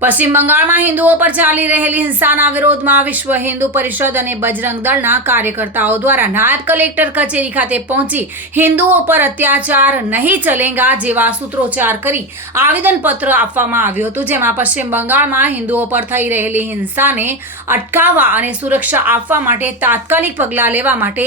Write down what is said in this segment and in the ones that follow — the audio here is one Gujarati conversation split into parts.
પશ્ચિમ બંગાળમાં હિન્દુઓ પર ચાલી રહેલી હિંસાના વિરોધમાં વિશ્વ હિન્દુ પરિષદ અને બજરંગ દળના કાર્યકર્તાઓ દ્વારા નાયબ કલેક્ટર કચેરી ખાતે પહોંચી હિન્દુઓ પર અત્યાચાર નહીં ચલેગા જેવા સૂત્રોચ્ચાર કરી આવેદનપત્ર આપવામાં આવ્યું હતું, જેમાં પશ્ચિમ બંગાળમાં હિન્દુઓ પર થઈ રહેલી હિંસાને અટકાવવા અને સુરક્ષા આપવા માટે તાત્કાલિક પગલાં લેવા માટે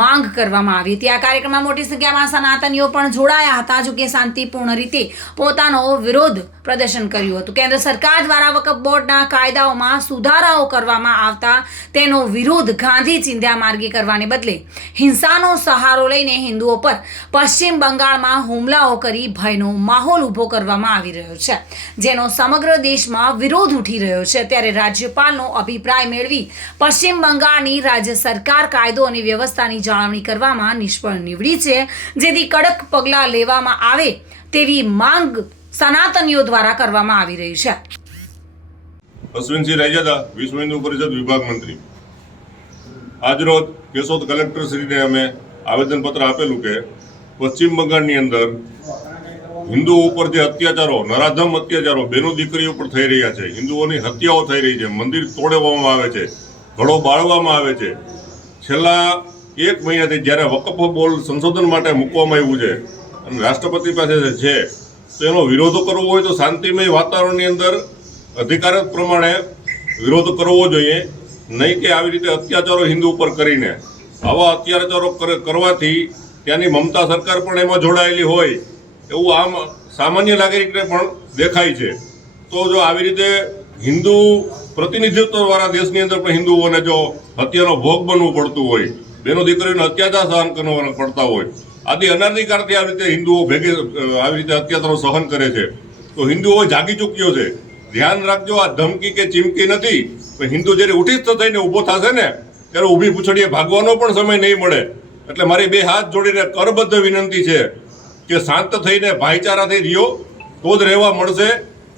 માંગ કરવામાં આવી હતી. આ કાર્યક્રમમાં મોટી સંખ્યામાં સનાતનીઓ પણ જોડાયા હતા જો કે શાંતિપૂર્ણ રીતે પોતાનો વિરોધ પ્રદર્શન કર્યું હતું. કેન્દ્ર સરકાર દ્વારા વકફ બોર્ડના કાયદાઓમાં સુધારાઓ કરવામાં આવતા તેનો વિરોધ ગાંધી ચિંધ્યા માર્ગે કરવાને બદલે હિંસાનો સહારો લઈને હિન્દુઓ પર પશ્ચિમ બંગાળમાં હુમલાઓ કરી ભયનો માહોલ ઊભો કરવામાં આવી રહ્યો છે, જેનો સમગ્ર દેશમાં વિરોધ ઉઠી રહ્યો છે. ત્યારે રાજ્યપાલનો અભિપ્રાય મેળવી પશ્ચિમ બંગાળની રાજ્ય સરકાર કાયદો અને વ્યવસ્થાની જાળવણી કરવામાં નિષ્ફળ નીવડી છે, જેથી કડક પગલાં લેવામાં આવે તેવી માંગ સનાતનીઓ દ્વારા કરવામાં આવી રહી છે. અશ્વિનસિંહ રાજાદા વિશ્વ હિન્દુ પરિષદ વિભાગ મંત્રી. આજરોજ કેશોદ કલેક્ટરશ્રીને અમે આવેદનપત્ર આપેલું કે પશ્ચિમ બંગાળની અંદર હિન્દુઓ ઉપર જે અત્યાચારો, નરાધમ અત્યાચારો બેનો દીકરીઓ પર થઈ રહ્યા છે, હિન્દુઓની હત્યાઓ થઈ રહી છે, મંદિર તોડવામાં આવે છે, ઘડો બાળવામાં આવે છે. છેલ્લા એક મહિનાથી જ્યારે વકફ બોલ સંશોધન માટે મૂકવામાં આવ્યું છે અને રાષ્ટ્રપતિ પાસે છે, તો એનો વિરોધ કરવો હોય તો શાંતિમય વાતાવરણની અંદર અધિકાર પ્રમાણે વિરોધ કરવો જોઈએ. નહીં કે આવી રીતે અત્યાચારો હિન્દુ ઉપર કરીને. આવા અત્યાચારો કર- કરવાથી ત્યાંની મમતા સરકાર પણ એમાં જોડાયેલી હોય. એવું આમ સામાન્ય નાગરિકને પણ દેખાય છે. તો જો આવી રીતે હિન્દુ પ્રતિનિધિત્વવાળા દેશની અંદર પણ હિન્દુઓને જો હત્યાનો ભોગ બનવું પડતું હોય, બેનો દીકરીઓને અત્યાચાર સહન કરવાના પડતા હોય, આદિ અનાધિકારથી આવી રીતે હિન્દુઓ ભેગે આવી રીતે અત્યાચારો સહન કરે છે, તો હિન્દુઓ જાગી ચૂક્યો છે. ધ્યાન રાખજો, આ ધમકી કે ચીમકી નથી. પણ હિન્દુ જ્યારે ઉઠિસ્ત થઈને ઊભો થશે ને, ત્યારે ઊભી પૂછડીએ ભાગવાનો પણ સમય નહીં મળે. એટલે મારી બે હાથ જોડીને કરબદ્ધ વિનંતી છે કે શાંત થઈને ભાઈચારાથી રહ્યો, તો જ રહેવા મળશે.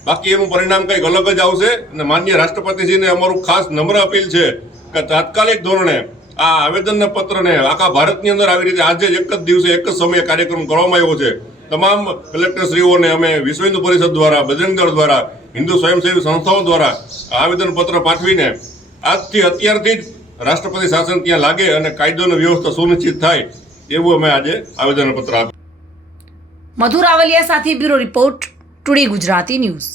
બાકી એનું પરિણામ કંઈક અલગ જ આવશે. અને માન્ય રાષ્ટ્રપતિજીને અમારું ખાસ નમ્ર અપીલ છે કે તાત્કાલિક ધોરણે આ આવેદનના પત્રને આખા ભારતની અંદર આવી રીતે આજે એક જ દિવસે એક જ સમયે કાર્યક્રમ કરવામાં આવ્યો છે. તમામ કલેક્ટરશ્રીઓને અમે વિશ્વ હિન્દુ પરિષદ દ્વારા, બજરંગ દળ દ્વારા, હિન્દુ સ્વયંસેવી સંસ્થાઓ દ્વારા આવેદન પત્ર પાઠવીને આજથી અત્યારથી જ રાષ્ટ્રપતિ શાસન ત્યાં લાગે અને કાયદો અને વ્યવસ્થા સુનિશ્ચિત થાય એવું અમે આજે આવેદનપત્ર આપ્યું. મધુર આવલિયા સાથે bureau report, today Gujarati news.